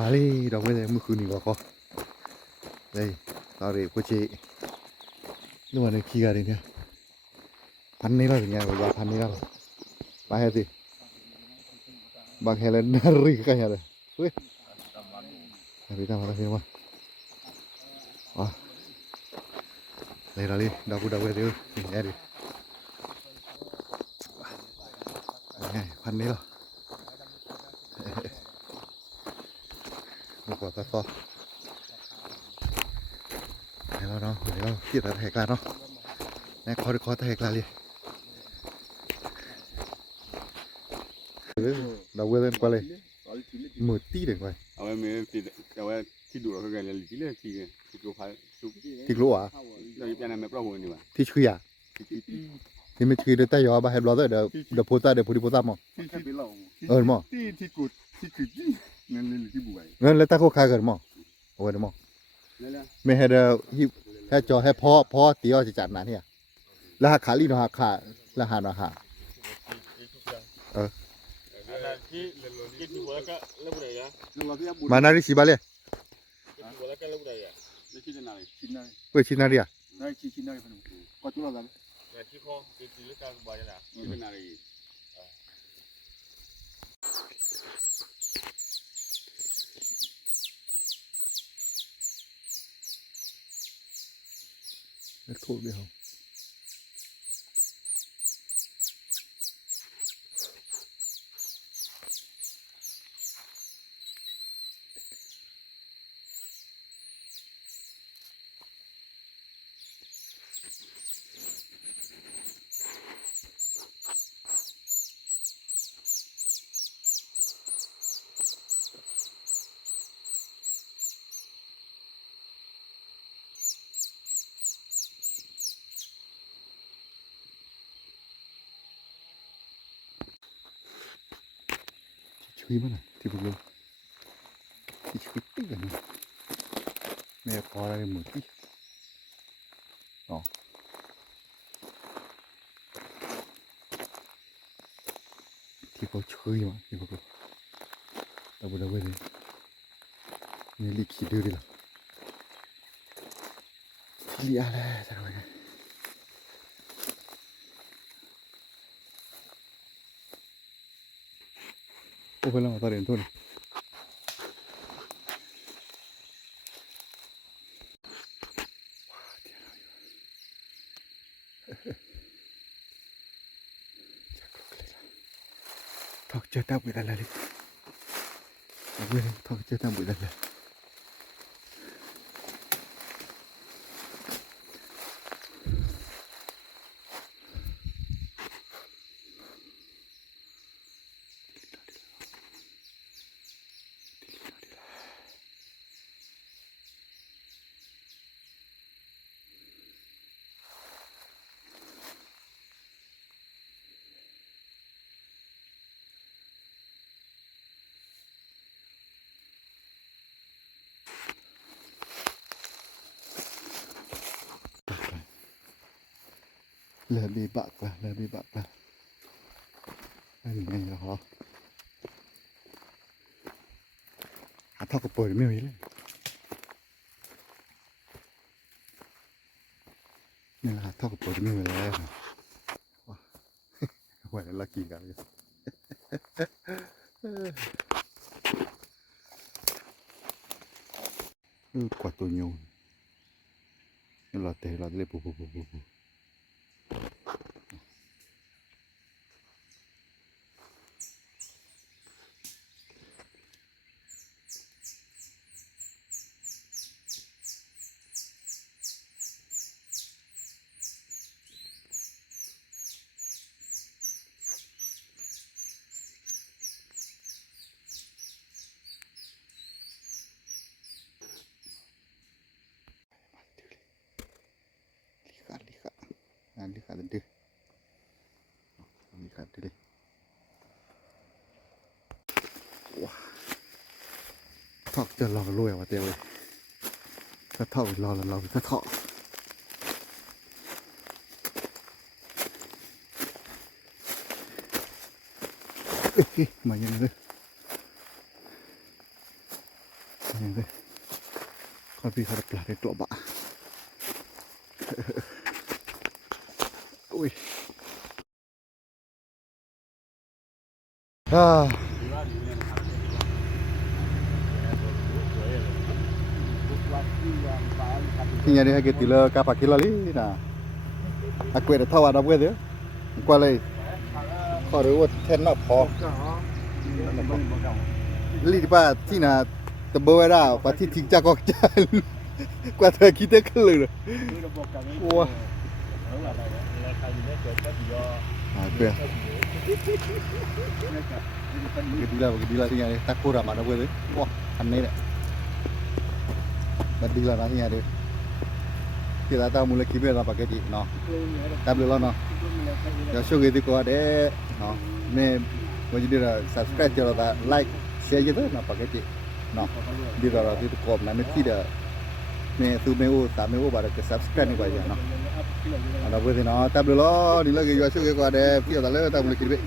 มาเลยดอกไม้เลยเมื่อคืนนี้ก็เลยตอนเด็กกูเจนู่นนี่ขี้อะไรเนี่ยพันนี้แล้วถึงไงว่าพันนี้แล้วไปให้สิบางแห่งเลยน่ารีกันอย่างเลยเฮ้ยไปทำอะไรมาว้าเลยเราเลยดอกกูดอกไม้เดียวถึงไงดิไงพันนี้แล้วกว่าก็ต่อให้เราเนาะให้เราคิดอะไรกันเนาะนี่ขอแทกอะไรเราเวลนกว่าเลยมือตีเด็กไปเอาไว้เมื่อที่เอาไว้ที่ดูเรากันเลยที่เลือกที่ดูพายที่รู้อ่ะเราจะนั่งไม่ปลอดภัยดีกว่าที่ชื่ออ่ะที่ไม่ชื่อเดี๋ยวแต่ยอบ้าให้บล็อกเดี๋ยวโพสต์เดี๋ยวพูดโพสต์มั้งมั้งที่กูที่คือที่เงินเลยที่บุ๋ยเงินแล้วตาเขาขายกันมั้งโอ้ยมั้งไม่ให้เดี๋ยวให้จอให้พ่อตีว่าจะจัดหนาเนี่ยแล้วหาขาลีเนาะหาขาแล้วหาเนาะหามานาริสิบาเลยเว้ยชินาเรียถูกดีเขาช่วยมันนะที่พวกเราที่ช่วยตีกันแม่พออะไรหมดที่อ๋อที่เขาช่วยมาที่พวกเราแต่บุญเอาไว้เลยนี่ลิขิตด้วยดิล่ะที่อะไรจะทำไงโอ้เป็นแล้วมาตอนเรียนทุนทอกเจอตาบุญอะไรเลยเอาไว้เลยทอกเจอตาบุญอะไรlebih baklah ini lah atau kepoi miเลยนี่แหละเท่ากับปวดมือแล้วไหวแล้วลักกี้กันกว่าตัวโยนเราเตะเราเลยปุ๊บlihat deh wah thọจะรอรวยว่ะเตียวเลยถ้าthọรอเราถ้าthọมาอย่างนี้เลย yang tu. Kau pergi ke belah itu apa? Ui. Ah. Tinggal di hagi tila kapal kilo li na. Aku ada tahu ada apa dia. Kau lagi. Kau ada wat ten nak pok. Li di pa tina tebel dah. Pasti tinggal kau jalan. Kau ada kita keluar. Wah. Aku ya. Begitulah tinggal ni. Tak kurang mana boleh. Wah, aneh deh. Begitulah tinggal ni. Kita tahu mulai kibir lah pakai cik, no. Tak boleh lah, no. Jangan show gitu kau ada, no. Ni, macam dia subscribe je lah, like, share je tu, no pakai cik, no. Dia dah itu kau, nanti tidak. Ni tu meu, tak meu baru ke subscribe ni kau aja, no. Ada apa sih, no. Tak boleh lah, ni lagi jangan show kau ada, kita tak boleh kibir.